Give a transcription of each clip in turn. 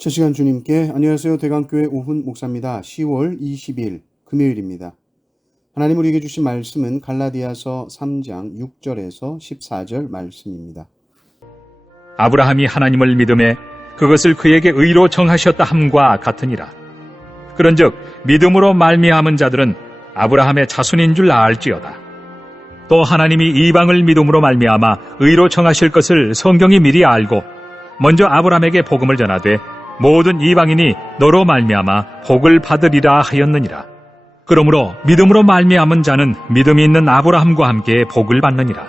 첫 시간 주님께 안녕하세요. 대강교회 오훈 목사입니다. 10월 20일 금요일입니다. 하나님 우리에게 주신 말씀은 갈라디아서 3장 6절에서 14절 말씀입니다. 아브라함이 하나님을 믿음에 그것을 그에게 의로 정하셨다 함과 같으니라. 그런즉 믿음으로 말미암은 자들은 아브라함의 자손인 줄 알지어다. 또 하나님이 이방을 믿음으로 말미암아 의로 정하실 것을 성경이 미리 알고 먼저 아브라함에게 복음을 전하되 모든 이방인이 너로 말미암아 복을 받으리라 하였느니라. 그러므로 믿음으로 말미암은 자는 믿음이 있는 아브라함과 함께 복을 받느니라.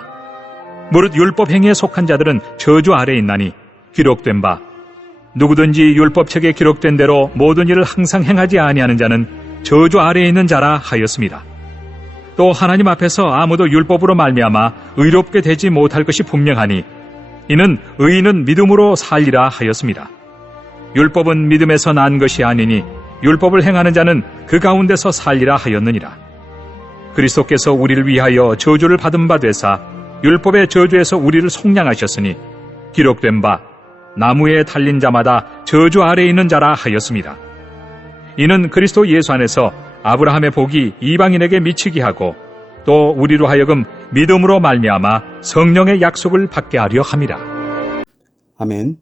무릇 율법 행위에 속한 자들은 저주 아래에 있나니 기록된 바 누구든지 율법책에 기록된 대로 모든 일을 항상 행하지 아니하는 자는 저주 아래에 있는 자라 하였습니다. 또 하나님 앞에서 아무도 율법으로 말미암아 의롭게 되지 못할 것이 분명하니 이는 의인은 믿음으로 살리라 하였습니다. 율법은 믿음에서 난 것이 아니니 율법을 행하는 자는 그 가운데서 살리라 하였느니라. 그리스도께서 우리를 위하여 저주를 받은 바 되사 율법의 저주에서 우리를 속량하셨으니 기록된 바 나무에 달린 자마다 저주 아래에 있는 자라 하였습니다. 이는 그리스도 예수 안에서 아브라함의 복이 이방인에게 미치게 하고 또 우리로 하여금 믿음으로 말미암아 성령의 약속을 받게 하려 함이라. 아멘.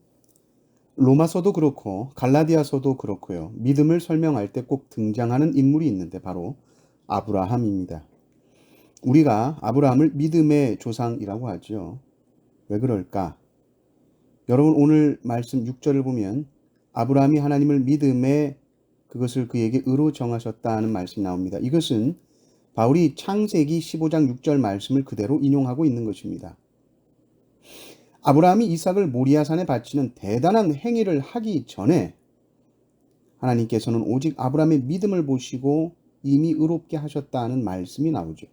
로마서도 그렇고 갈라디아서도 그렇고요. 믿음을 설명할 때 꼭 등장하는 인물이 있는데 바로 아브라함입니다. 우리가 아브라함을 믿음의 조상이라고 하죠. 왜 그럴까? 여러분 오늘 말씀 6절을 보면 아브라함이 하나님을 믿음에 그것을 그에게 의로 정하셨다는 말씀이 나옵니다. 이것은 바울이 창세기 15장 6절 말씀을 그대로 인용하고 있는 것입니다. 아브라함이 이삭을 모리아산에 바치는 대단한 행위를 하기 전에 하나님께서는 오직 아브라함의 믿음을 보시고 이미 의롭게 하셨다는 말씀이 나오죠.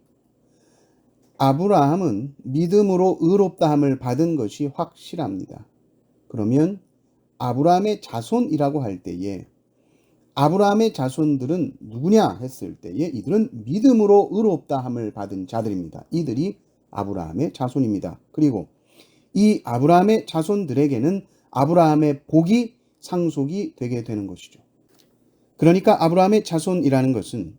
아브라함은 믿음으로 의롭다함을 받은 것이 확실합니다. 그러면 아브라함의 자손이라고 할 때에 아브라함의 자손들은 누구냐 했을 때에 이들은 믿음으로 의롭다함을 받은 자들입니다. 이들이 아브라함의 자손입니다. 그리고 이 아브라함의 자손들에게는 아브라함의 복이 상속이 되게 되는 것이죠. 그러니까 아브라함의 자손이라는 것은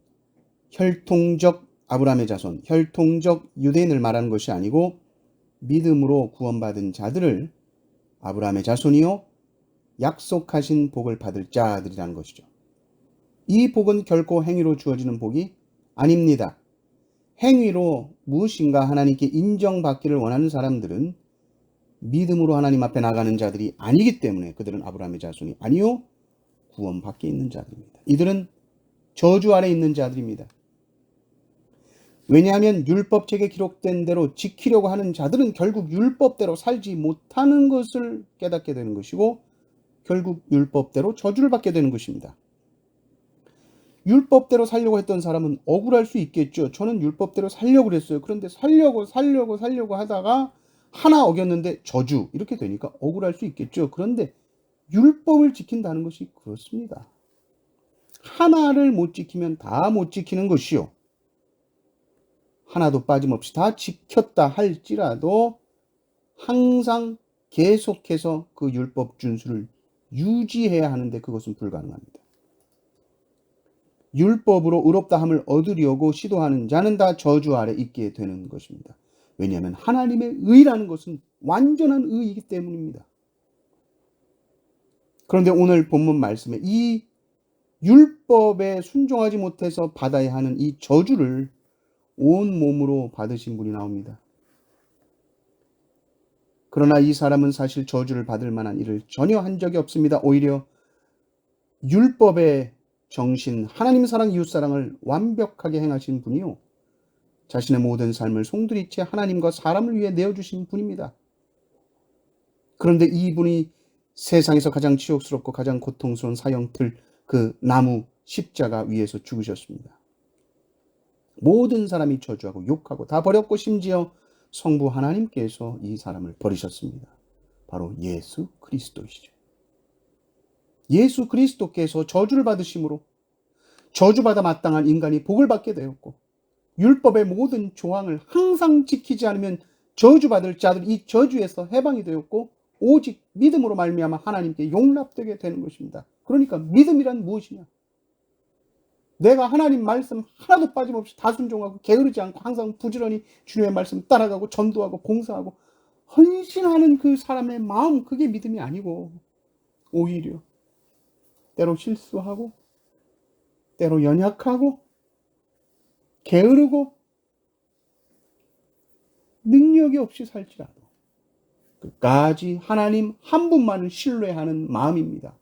혈통적 아브라함의 자손, 혈통적 유대인을 말하는 것이 아니고 믿음으로 구원받은 자들을 아브라함의 자손이요 약속하신 복을 받을 자들이라는 것이죠. 이 복은 결코 행위로 주어지는 복이 아닙니다. 행위로 무엇인가 하나님께 인정받기를 원하는 사람들은 믿음으로 하나님 앞에 나가는 자들이 아니기 때문에 그들은 아브라함의 자손이 아니요 구원 밖에 있는 자들입니다. 이들은 저주 아래 있는 자들입니다. 왜냐하면 율법책에 기록된 대로 지키려고 하는 자들은 결국 율법대로 살지 못하는 것을 깨닫게 되는 것이고 결국 율법대로 저주를 받게 되는 것입니다. 율법대로 살려고 했던 사람은 억울할 수 있겠죠. 저는 율법대로 살려고 그랬어요. 그런데 살려고 하다가 하나 어겼는데 저주 이렇게 되니까 억울할 수 있겠죠. 그런데 율법을 지킨다는 것이 그렇습니다. 하나를 못 지키면 다 못 지키는 것이요. 하나도 빠짐없이 다 지켰다 할지라도 항상 계속해서 그 율법 준수를 유지해야 하는데 그것은 불가능합니다. 율법으로 의롭다함을 얻으려고 시도하는 자는 다 저주 아래 있게 되는 것입니다. 왜냐하면 하나님의 의라는 것은 완전한 의이기 때문입니다. 그런데 오늘 본문 말씀에 이 율법에 순종하지 못해서 받아야 하는 이 저주를 온 몸으로 받으신 분이 나옵니다. 그러나 이 사람은 사실 저주를 받을 만한 일을 전혀 한 적이 없습니다. 오히려 율법의 정신, 하나님 사랑, 이웃 사랑을 완벽하게 행하신 분이요. 자신의 모든 삶을 송두리째 하나님과 사람을 위해 내어주신 분입니다. 그런데 이분이 세상에서 가장 치욕스럽고 가장 고통스러운 사형틀 그 나무 십자가 위에서 죽으셨습니다. 모든 사람이 저주하고 욕하고 다 버렸고 심지어 성부 하나님께서 이 사람을 버리셨습니다. 바로 예수 그리스도이시죠. 예수 그리스도께서 저주를 받으심으로 저주받아 마땅한 인간이 복을 받게 되었고 율법의 모든 조항을 항상 지키지 않으면 저주받을 자들 이 저주에서 해방이 되었고 오직 믿음으로 말미암아 하나님께 용납되게 되는 것입니다. 그러니까 믿음이란 무엇이냐? 내가 하나님 말씀 하나도 빠짐없이 다 순종하고 게으르지 않고 항상 부지런히 주님의 말씀 따라가고 전도하고 봉사하고 헌신하는 그 사람의 마음, 그게 믿음이 아니고 오히려 때로 실수하고 때로 연약하고 게으르고 능력이 없이 살지라도 끝까지 하나님 한 분만을 신뢰하는 마음입니다.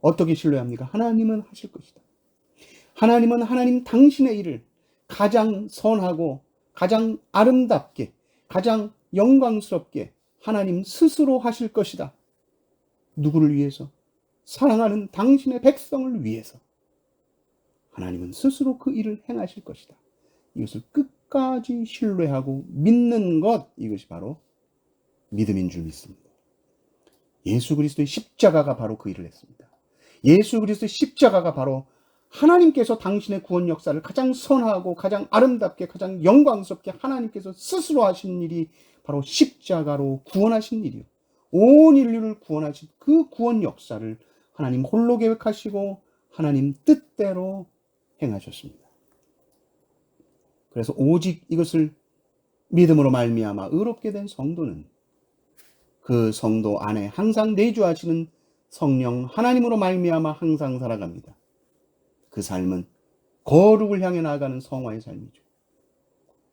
어떻게 신뢰합니까? 하나님은 하실 것이다. 하나님은 하나님 당신의 일을 가장 선하고 가장 아름답게 가장 영광스럽게 하나님 스스로 하실 것이다. 누구를 위해서? 사랑하는 당신의 백성을 위해서 하나님은 스스로 그 일을 행하실 것이다. 이것을 끝까지 신뢰하고 믿는 것, 이것이 바로 믿음인 줄 믿습니다. 예수 그리스도의 십자가가 바로 그 일을 했습니다. 예수 그리스도의 십자가가 바로 하나님께서 당신의 구원 역사를 가장 선하고 가장 아름답게 가장 영광스럽게 하나님께서 스스로 하신 일이 바로 십자가로 구원하신 일이요. 온 인류를 구원하신 그 구원 역사를 하나님 홀로 계획하시고 하나님 뜻대로 행하셨습니다. 그래서 오직 이것을 믿음으로 말미암아 의롭게 된 성도는 그 성도 안에 항상 내주하시는 성령 하나님으로 말미암아 항상 살아갑니다. 그 삶은 거룩을 향해 나아가는 성화의 삶이죠.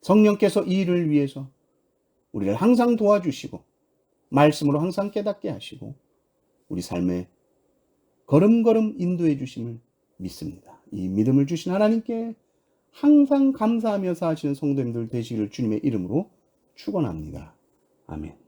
성령께서 이 일을 위해서 우리를 항상 도와주시고 말씀으로 항상 깨닫게 하시고 우리 삶에 걸음걸음 인도해 주심을 믿습니다. 이 믿음을 주신 하나님께 항상 감사하며 사시는 성도님들 되시기를 주님의 이름으로 축원합니다. 아멘.